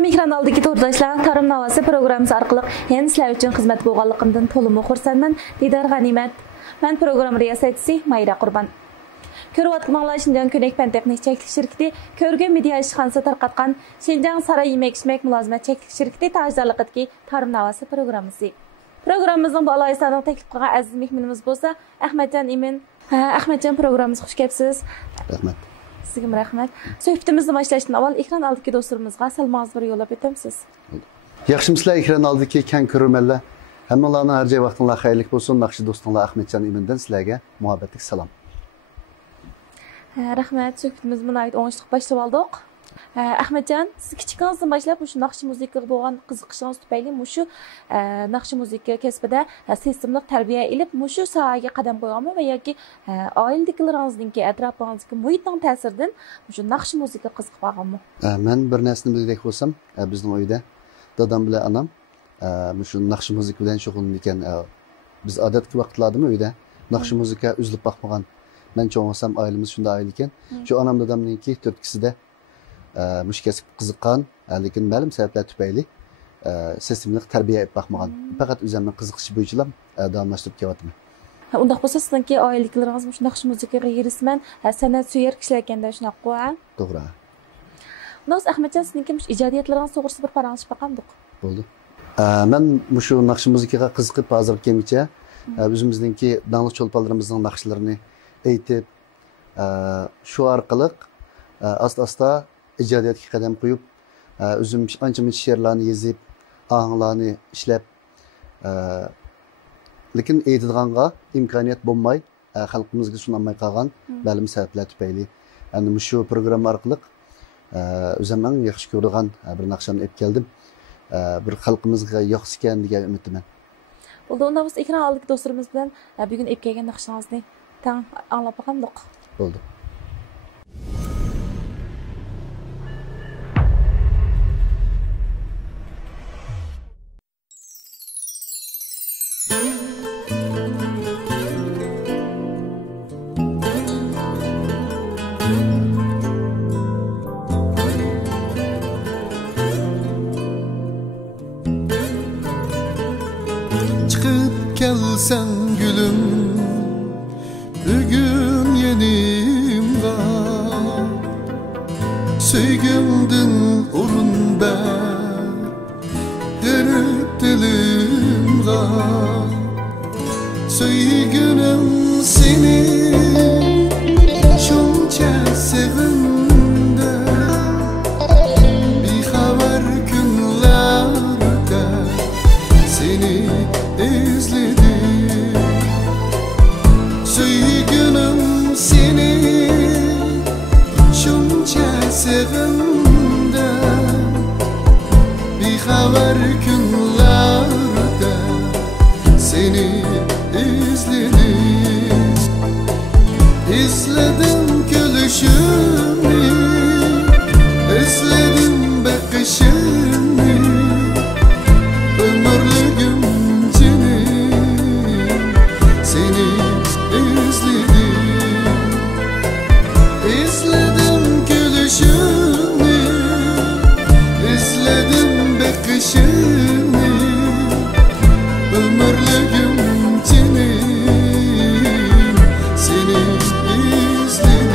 Salam ekran aldagi to'rdoshlar, Tarım Navasi programmasi orqali yana sizlar uchun xizmat bo'lganligimdan to'liq xursandman. Didor G'animat. Men program riyosatchisi Mayra Qurban. Ko'rayotganlar Şinjan Ko'nak Fan Texnik cheklik shirkati ko'rgan media ishxonasi tarqatgan Şinjan Saray yemek-ichmak mulozimat cheklik shirkati tajdorligidagi Tarım Navasi programmasi. Programmamizning bu aloyisani taklif qilgan aziz mehmonimiz bo'lsa, Ahmadjon Imin. Ahmadjon, programmamizga xush kelibsiz. Rahmat. Sizga rahmat. Suhbatimizni boshlashdan avval ekran oldidagi do'stlarimizga salmomingizni bir yo'llab o'tamsiz. Yaxshimisilar ekran oldidagi keng ko'rurmanlar. Hammalarning har joy vaqtinglar xayrli bo'lsin. Naqshi do'stinglar Ahmadjon Imindan sizlarga muhabbatli salom. Rahmat. Suhbatimizni bunday o'ngishli boshlab oldik. Ahmadjon, siz kichikingizdan boshlab shu naqshi musiqaga bo'lgan qiziqishingiz tufayli shu naqshi musiqa kasbida sistemli tarbiya ilib shu sohaga qadam qo'yganmi va yoki oiladagilaringizningki atrofingizga muhitning ta'siridan shu naqshi musiqa qiziqib qolganmi? Men bir narsani bildirmoqchi bo'lsam, bizning uyda dadam bilan onam shu naqshi musiqa bilan shug'ullangan ekan. Biz odatdagi vaqtlardami uyda naqshi musiqa uzilib boqmagan. Men cho'ng bo'lsam oilamiz shunday oila ekan. Shu onam dadamninki to'rtkisida mushkasib qiziqqan, lekin ma'lum sabablar tufayli sistemli tarbiya etmoqmagan. Faqat o'zimning qiziqishi bo'yicha davomlashtirib kelyapman. Undaq bo'lsa, sizningki oiladagilaringiz shu naqsh musiqaga yirisman, san'at suyar kishilar ekanda shunaq qo'ya. To'g'ri. Nos Ahmadjon, sizningki ijodiyatlaringiz to'g'risida bir parangiz baqamdiq. Bo'ldi. Men shu naqsh musiqaga qiziqib hozir kelguncha o'zimizningki dangli cho'lponlarimizning naqshlarini aytib, shu orqali asta-asta ijodiyatga qadam qo'yib, o'zim ancha-muncha she'rlarni yozib, ohanglarni ishlab, lekin aytadiganga imkoniyat bo'lmay, xalqimizga sunolmay qolgan ma'lum sabablar tufayli. Endi shu programma orqali o'zimning yaxshi ko'rgan bir naqshani olib keldim. Bir xalqimizga yoqsa ekan degan umiddaman. Bo'ldi, unda biz ekran oldidagi do'stlarimiz bilan bugun olib kelgan naqshingizni tang anglab boqamdiq. Bo'ldi. Gelsen gülüm, bugün yenim var. Söygümdün urun ben, derip dilim var. Söygünüm seni, şunca sevimde. Bir haber günlerde seni izledim. Söygünüm seni şunca sevimde. Bir haber günlerde seni izledim. İzledim gülüşünü, izledim bakışını. Ömürlüğüm seni izledim, izledim gülüşünü, izledim bakışını, ömürlüğüm senin, seni izledim.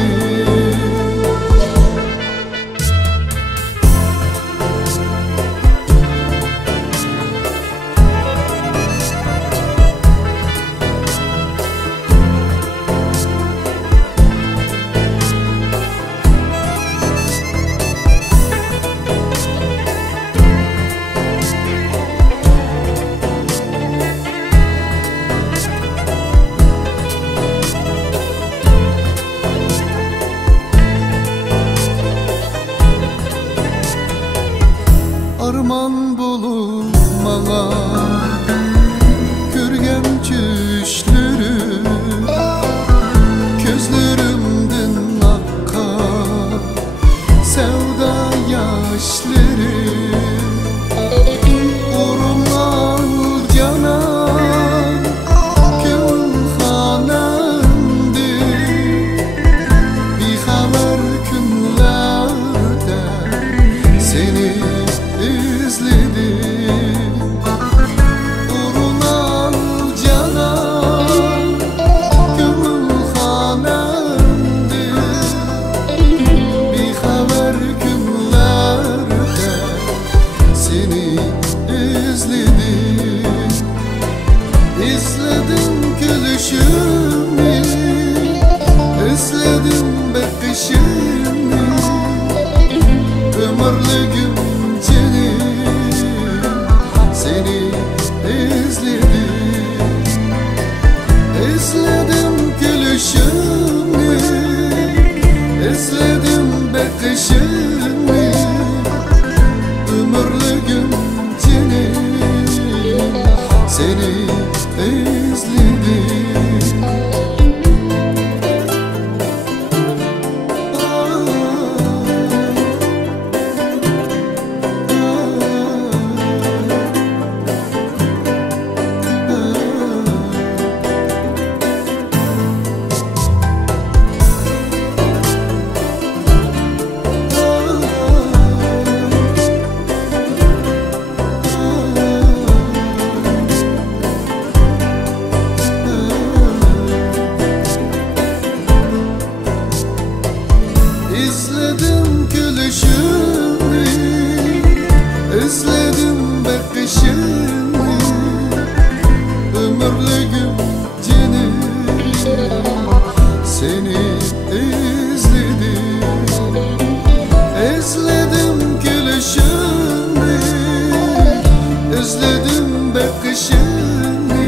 Arman bulunmana görgen çüşleri gözlerimden akar sevda yaşları uğrumdan canan gülhanandı bir haber günlerde seni ömürlüğüm canım seni izledim. İzledim gülüşünü, izledim bakışını. Ömürlüğüm canım seni izledim. İzledim gülüşünü, izledim bakışını. Ömürlüğüm canım seni izledim. İzledim gülüşünü, izledim bakışını.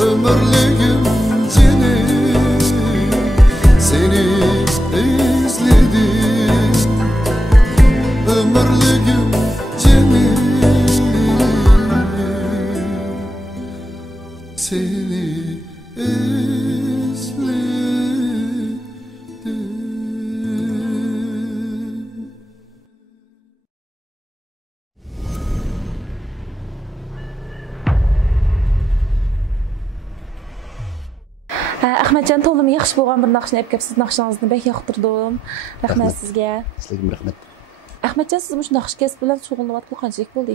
Ömürlüğüm canım seni izledim. Ömürlüğüm canım seni izledim. Ahmetcan to'lim yaxshi bo'lgan bir naqshni olib kelibsiz. Naqshingizni bek yoqtirdim. Rahmat sizga. Sizlarga rahmat. Ahmetcan siz mush naqsh kasb bilan shug'ullanayotgan qanchalik bo'ldi?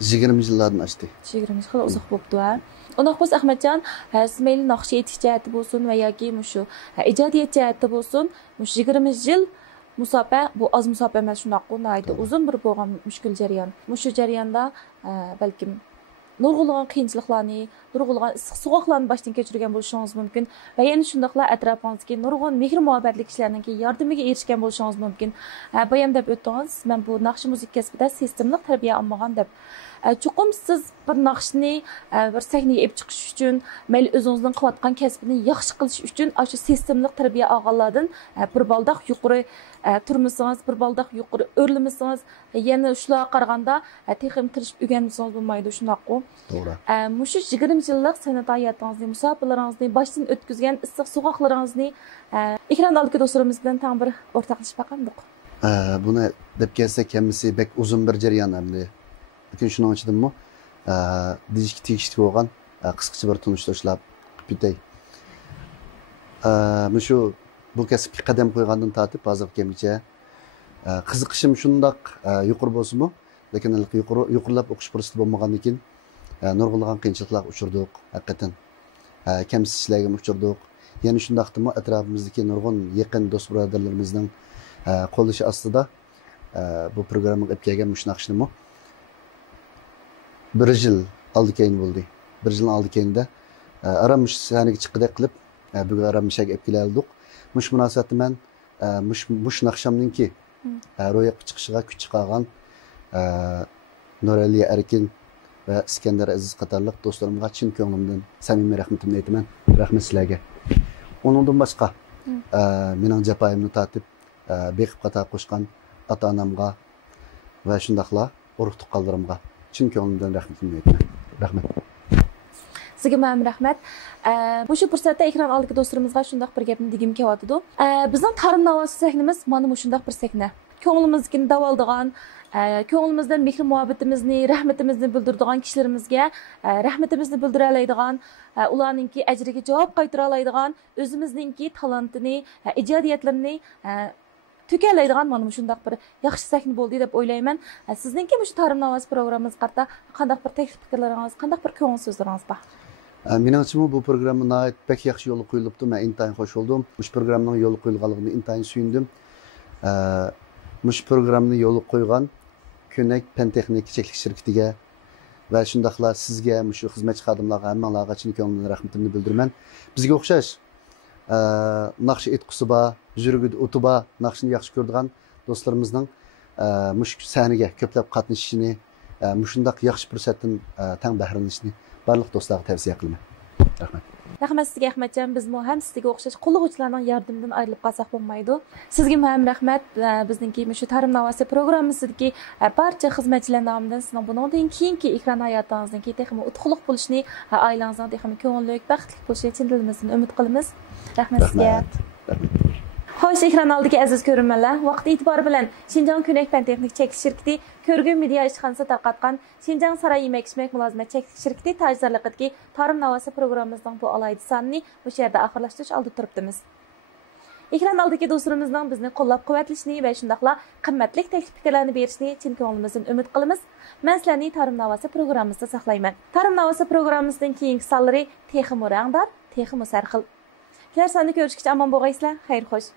20 yillardan oshdi. 20 yil uzoq bo'libdi ha. Unaqa bo'lsa Ahmetcan, siz mayli naqsh etish jihati bo'lsin va yoki mushu ijodiyat jihati bo'lsin, mush 20 yil musofa bu oz musofa emas, shunaqa qo'naydi. Uzun bir bo'lgan mushkul jarayon. Mushu jarayonda balkim nurg'ulg'an qiyinchiliklarni, nurg'ulg'an issiq sovuqlarni boshdan kechirgan bo'lishingiz mumkin va yana shundaqlar atrofingizga nurg'un mehr muhabbatli kishilarning yordamiga erishgan bo'lishingiz mumkin. Bayam deb o'tdingiz, men bu naqsh musiqa kasbida sistemli tarbiya olmagan deb. Chuqum siz bir naqshni bir sahnaga olib chiqish uchun, mayli o'zingizning qilayotgan kasbini yaxshi qilish uchun shu sistemli tarbiya olganlardan bir baldoq yuqori turmasangiz, bir baldoq yuqori o'rlamasangiz, yana shularga qaraganda texnik tirishib o'rganmasangiz bo'lmaydi, shunaqo. To'g'ri. Mushu 20 yillik san'at hayotingizni, musobaqalaringizni, boshdan o'tkazgan issiq sovuqlaringizni ekran oldidagi do'stlarimiz bilan tang bir o'rtoqlashib baqandiq. Buni deb kelsak, hammasi bek uzun bir jarayon endi. Lekin shuning ichidami dijga tegishli bo'lgan qisqacha bir tunishtirishlar qilib ketay. Mushu bu kasbga qadam qo'ygandan tortib hozirgi kemgacha qiziqishim shundoq yuqori bo'lsa-mu, lekin yuqorilab o'qish fursati bo'lmagandan keyin nurg'ulg'an qiyinchiliklarga uchirdik, haqiqatan. Kamsizliklarga uchirdik. Yana shundoqdimi atrofimizdagi nurg'un yaqin do'st birodarlarimizning qo'llashi ostida bu programmaga olib kelgan mush naqshnimi bir yil oldi keyin bo'ldi. Bir yil oldi keyinda aram sahnaga chiqdek qilib bugun aram mishaga olib keldik. Mush munosabatda men mush naqshamninki ro'yobga chiqishiga kuch chiqargan Nuraliya Erkin va Iskandar Aziz qatorliq do'stlarimga chin ko'nglimdan samimiy rahmatimni aytaman. Rahmat sizlarga. Uningdan boshqa mening jafoyimni tatib beqib qator qo'shgan ota-onamga va shundaqla urug' tuqqanlarimga chin ko'nglimdan rahmatimni aytaman. Rahmat. Sizga ham rahmat. Bu shu fursatda ekran oldidagi do'stlarimizga shundoq bir gapni degim kelyapti. Bizning Tarim navosi sahnamiz mana shundoq bir sahna. Ko'nglimizga davoldigan, ko'nglimizdan mehr muhabbatimizni, rahmatimizni bildiradigan kishilarimizga rahmatimizni bildira oladigan, ularningki ajriga javob qaytara oladigan, o'zimizningki talantini, ijodiyatlarini tükelaydigan mana shundoq bir yaxshi sahna bo'ldi deb o'ylayman. Sizningki shu Tarim navosi programmamiz qarta qanday bir taklif fikrlaringiz, qanday bir ko'ngil so'zlaringiz bor? Menimcha bu programma nihoyat bek yaxshi yo'lga qo'yilibdi. Men intayin xush bo'ldim. Bu programmaning yo'lga qo'yilganligiga intayin suyundim. Bu programmani yo'lga qo'ygan Ko'nak Pan texnik cheklik shirkatiga va shundaqla sizga, shu xizmatchi xodimlarga, hammalarga chin ko'ngildan rahmatimni bildiraman. Bizga o'xshash naqsh etqusi bor, yurgida o'ti bor, naqshni yaxshi ko'radigan do'stlarimizning mush sahnaga ko'plab qatnashishini, mushundaq yaxshi fursatdan tang bahramlanishni barliq do'stlarga tavsiya qilaman. Rahmat. Rahmat sizga Ahmadjon, biz ham sizga o'xshash qo'llag'uvchilarning yordamidan ayrilib qolsak bo'lmaydi. Sizga ham rahmat. Bizningki shu Tarim navosi programmasidagi barcha xizmatchilar nomidan sizning bundan keyingi ekran hayotingizdagi texmi utquliq bo'lishini, oilangizning texmi ko'ngillik, baxtli bo'lishini chin dilimizdan umid qilamiz. Rahmat sizga. Xo'sh, ekran oldidagi aziz ko'ruvchilar, vaqt e'tibori bilan Xinjiang Ko'nak fan texnik chekish shirkati ko'rgin media ishxonasi tarqatgan Xinjiang Saray yemak-ichmak mulozimat chekish shirkati tajdarliqidagi Tarim navosi programmamizning bu alaydi sonini bu yerda oxirlashtirish oldi turibdimiz. Ekran oldidagi do'stlarimizning bizni qo'llab-quvvatlashini va shundaqla qimmatli taklif-fikrlarni berishini chin ko'nglimizdan umid qilamiz. Men sizlarni Tarim navosi programmamizda saqlayman. Tarim navosi programmamizning keyingi sonlari texmi rangdor, texmi sarxil. Sizlar sonni ko'rishgacha omon bo'lgaysizlar. Xayr xo'sh.